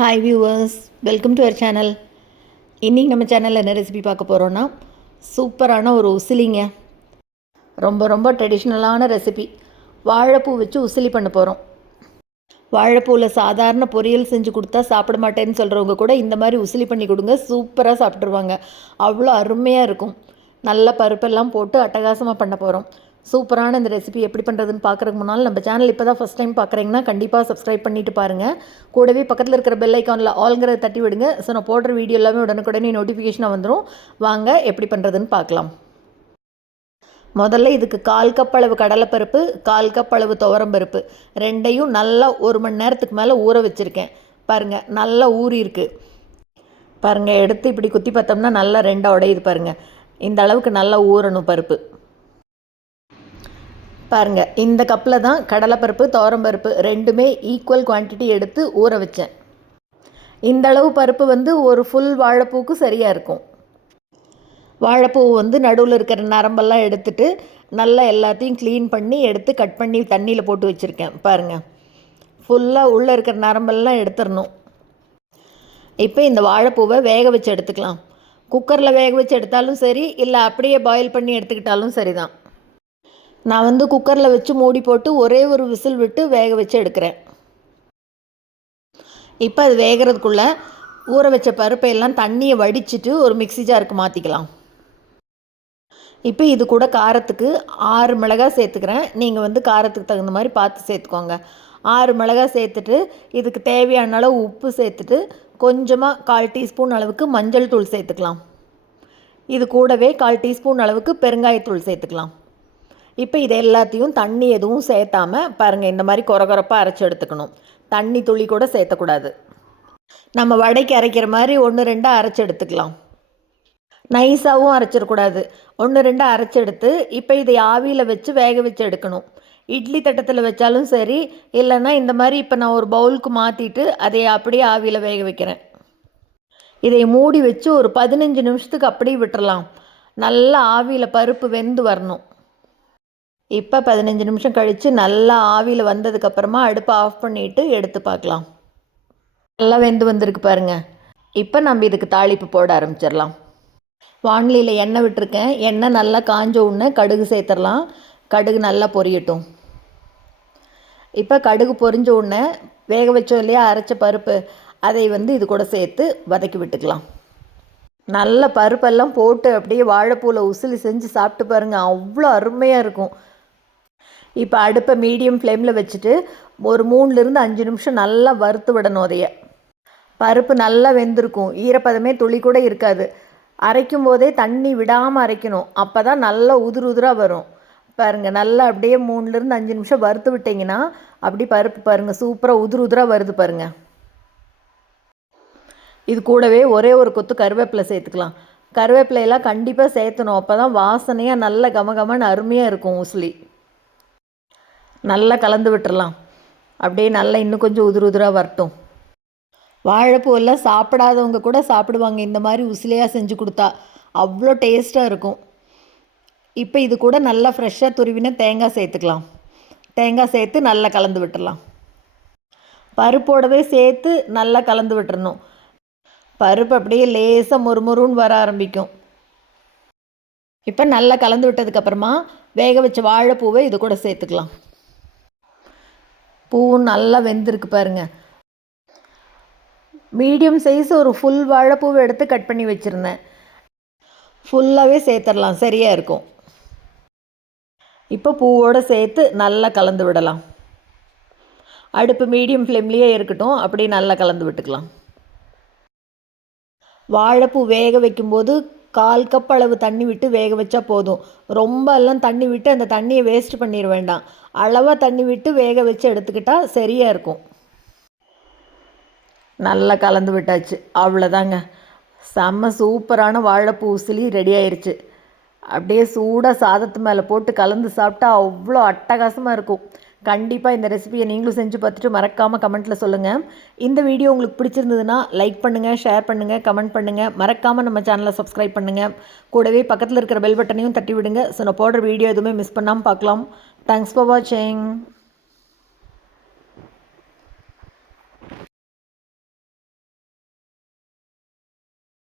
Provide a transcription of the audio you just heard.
Hi viewers, welcome to our channel. இன்றைக்கி நம்ம சேனலில் என்ன ரெசிபி பார்க்க போகிறோன்னா, சூப்பரான ஒரு உசிலிங்க. ரொம்ப ட்ரெடிஷ்னலான ரெசிபி. வாழைப்பூ வச்சு உசிலி பண்ண போகிறோம். வாழைப்பூவில் சாதாரண பொரியல் செஞ்சு கொடுத்தா சாப்பிட மாட்டேன்னு சொல்கிறவங்க கூட இந்த மாதிரி உசிலி பண்ணி கொடுங்க, சூப்பராக சாப்பிட்ருவாங்க. அவ்வளோ அருமையாக இருக்கும். நல்ல பருப்பெல்லாம் போட்டு அட்டகாசமாக பண்ண போகிறோம். சூப்பரான இந்த ரெசிபி எப்படி பண்ணுறதுன்னு பார்க்குறதுக்கு முன்னால் நம்ம சேனல் இப்போ தான் ஃபஸ்ட் டைம் பார்க்குறீங்கன்னா கண்டிப்பாக சப்ஸ்கிரைப் பண்ணிவிட்டு பாருங்கள். கூடவே பக்கத்தில் இருக்கிற பெல் ஐக்கானில் ஆல்ங்கிறத தட்டி விடுங்க. ஸோ நான் போடுற வீடியோ எல்லாமே உடனுக்குடனே நோட்டிஃபிகேஷனாக வந்துடும். வாங்க எப்படி பண்ணுறதுன்னு பார்க்கலாம். முதல்ல இதுக்கு 1/4 கப் அளவு கடலைப்பருப்பு, 1/4 கப் அளவு துவரம்பருப்பு ரெண்டையும் நல்லா 1 மணி நேரத்துக்கு மேலே ஊற வச்சுருக்கேன். பாருங்கள், நல்லா ஊறி இருக்குது. பாருங்கள், எடுத்து இப்படி குத்தி பார்த்தோம்னா நல்லா 2 உடையுது. பாருங்கள், இந்த அளவுக்கு நல்லா ஊறணும் பருப்பு. பாருங்கள், இந்த கப்பில் தான் கடலைப்பருப்பு துவரம்பருப்பு ரெண்டுமே ஈக்குவல் குவான்டிட்டி எடுத்து ஊற வச்சேன். இந்த அளவு பருப்பு ஒரு ஃபுல் வாழைப்பூக்கு சரியாக இருக்கும். வாழைப்பூ நடுவில் இருக்கிற நரம்பெல்லாம் எடுத்துட்டு நல்லா எல்லாத்தையும் க்ளீன் பண்ணி எடுத்து கட் பண்ணி தண்ணியில் போட்டு வச்சுருக்கேன். பாருங்கள், ஃபுல்லாக உள்ளே இருக்கிற நரம்பெல்லாம் எடுத்துடணும். இப்போ இந்த வாழைப்பூவை வேக வச்சு எடுத்துக்கலாம். குக்கரில் வேக வச்சு எடுத்தாலும் சரி, இல்லை அப்படியே பாயில் பண்ணி எடுத்துக்கிட்டாலும் சரி தான். நான் குக்கரில் வச்சு மூடி போட்டு ஒரே ஒரு விசில் விட்டு வேக வச்சு எடுக்கிறேன். இப்போ அது வேகிறதுக்குள்ளே ஊற வச்ச பருப்பையெல்லாம் தண்ணியை வடிச்சிட்டு ஒரு மிக்ஸி ஜாருக்கு மாற்றிக்கலாம். இப்போ இது கூட காரத்துக்கு 6 மிளகாய் சேர்த்துக்கிறேன். நீங்கள் காரத்துக்கு தகுந்த மாதிரி பார்த்து சேர்த்துக்கோங்க. 6 மிளகாய் சேர்த்துட்டு இதுக்கு தேவையான அளவு உப்பு சேர்த்துட்டு கொஞ்சமாக 1/4 டீஸ்பூன் அளவுக்கு மஞ்சள் தூள் சேர்த்துக்கலாம். இது கூடவே 1/4 டீஸ்பூன் அளவுக்கு பெருங்காயத்தூள் சேர்த்துக்கலாம். இப்போ இது எல்லாத்தையும் தண்ணி எதுவும் சேர்த்தாமல் பாருங்கள், இந்த மாதிரி கொரகொரப்பாக அரைச்சி எடுத்துக்கணும். தண்ணி துளி கூட சேர்த்தக்கூடாது. நம்ம வடைக்கு அரைக்கிற மாதிரி 1-2 அரைச்சி எடுத்துக்கலாம். நைஸாகவும் அரைச்சிடக்கூடாது. 1-2 அரைச்சி எடுத்து இப்போ இதை ஆவியில் வச்சு வேக வச்சு எடுக்கணும். இட்லி தட்டத்தில் வச்சாலும் சரி, இல்லைன்னா இந்த மாதிரி இப்போ நான் ஒரு பவுலுக்கு மாற்றிட்டு அதை அப்படியே ஆவியில் வேக வைக்கிறேன். இதை மூடி வச்சு ஒரு 15 நிமிஷத்துக்கு அப்படியே விட்டுறலாம். நல்லா ஆவியில் பருப்பு வெந்து வரணும். இப்போ 15 நிமிஷம் கழித்து நல்லா ஆவியில் வந்ததுக்கப்புறமா அடுப்பை ஆஃப் பண்ணிவிட்டு எடுத்து பார்க்கலாம். நல்லா வெந்து வந்திருக்கு பாருங்கள். இப்போ நம்ம இதுக்கு தாளிப்பு போட ஆரம்பிச்சிடலாம். வானிலையில் எண்ணெய் விட்டுருக்கேன். எண்ணெய் நல்லா காஞ்ச உடனே கடுகு சேர்த்துடலாம். கடுகு நல்லா பொரியட்டும். இப்போ கடுகு பொரிஞ்ச உடனே வேக வச்சோம் இல்லையா அரைச்ச பருப்பு, அதை இது கூட சேர்த்து வதக்கி விட்டுக்கலாம். நல்ல பருப்பெல்லாம் போட்டு அப்படியே வாழைப்பூவில் உசிலி செஞ்சு சாப்பிட்டு பாருங்கள், அவ்வளோ அருமையாக இருக்கும். இப்போ அடுப்பை மீடியம் ஃப்ளேமில் வச்சுட்டு ஒரு 3-5 நிமிஷம் நல்லா வறுத்து விடணும். அதைய பருப்பு நல்லா வெந்திருக்கும். ஈரப்பதமே துளி கூட இருக்காது. அரைக்கும் போதே தண்ணி விடாமல் அரைக்கணும். அப்போ தான் நல்லா உதிராக வரும். பாருங்கள், நல்லா அப்படியே 3-5 நிமிஷம் வறுத்து விட்டிங்கன்னா அப்படி பருப்பு பாருங்கள் சூப்பராக உதிராக வருது பாருங்கள். இது கூடவே ஒரே ஒரு கொத்து கருவேப்பிலை சேர்த்துக்கலாம். கருவேப்பிலையெல்லாம் கண்டிப்பாக சேர்த்தணும். அப்போ தான் வாசனையாக நல்ல கமகமன்னு அருமையாக இருக்கும் உசிலி. நல்லா கலந்து விட்டுறலாம். அப்படியே நல்லா இன்னும் கொஞ்சம் உதிராக வரட்டும். வாழைப்பூ எல்லாம் சாப்பிடாதவங்க கூட சாப்பிடுவாங்க இந்த மாதிரி உசிலியாக செஞ்சு கொடுத்தா. அவ்வளோ டேஸ்ட்டாக இருக்கும். இப்போ இது கூட நல்லா ஃப்ரெஷ்ஷாக துருவின தேங்காய் சேர்த்துக்கலாம். தேங்காய் சேர்த்து நல்லா கலந்து விட்டுடலாம். பருப்போடவே சேர்த்து நல்லா கலந்து விட்டுறணும். பருப்பு அப்படியே லேசாக மொறுமொறுன்னு வர ஆரம்பிக்கும். இப்போ நல்லா கலந்து விட்டதுக்கப்புறமா வேக வச்ச வாழைப்பூவை இது கூட சேர்த்துக்கலாம். பூவும் நல்லா வெந்திருக்கு பாருங்கள். மீடியம் சைஸ் ஒரு ஃபுல் வாழைப்பூவை எடுத்து கட் பண்ணி வச்சுருந்தேன். ஃபுல்லாகவே சேர்த்துடலாம், சரியாக இருக்கும். இப்போ பூவோடு சேர்த்து நல்லா கலந்து விடலாம். அடுப்பு மீடியம் ஃப்ளேம்லேயே இருக்கட்டும். அப்படி நல்லா கலந்து விட்டுக்கலாம். வாழைப்பூ வேக வைக்கும்போது 1/4 கப் அளவு தண்ணி விட்டு வேக வச்சா போதும். ரொம்ப எல்லாம் தண்ணி விட்டு அந்த தண்ணியை வேஸ்ட் பண்ணிட வேண்டாம். அளவாக தண்ணி விட்டு வேக வச்சு எடுத்துக்கிட்டால் சரியாக இருக்கும். நல்லா கலந்து விட்டாச்சு. அவ்வளோதாங்க, செம்ம சூப்பரான வாழைப்பூ உசிலி ரெடி ஆயிடுச்சு. அப்படியே சூடாக சாதத்து மேலே போட்டு கலந்து சாப்பிட்டா அவ்வளோ அட்டகாசமாக இருக்கும். கண்டிப்பாக இந்த ரெசிபியை நீங்களும் செஞ்சு பார்த்துட்டு மறக்காமல் கமெண்ட்டில் சொல்லுங்கள். இந்த வீடியோ உங்களுக்கு பிடிச்சிருந்ததுன்னா லைக் பண்ணுங்கள், ஷேர் பண்ணுங்கள், கமெண்ட் பண்ணுங்கள். மறக்காமல் நம்ம சேனலை சப்ஸ்கிரைப் பண்ணுங்கள். கூடவே பக்கத்தில் இருக்கிற பெல் பட்டனையும் தட்டி விடுங்க. ஸோ நான் போடுற வீடியோ எதுவுமே மிஸ் பண்ணாமல் பார்க்கலாம். தேங்க்ஸ் ஃபார் வாட்சிங்.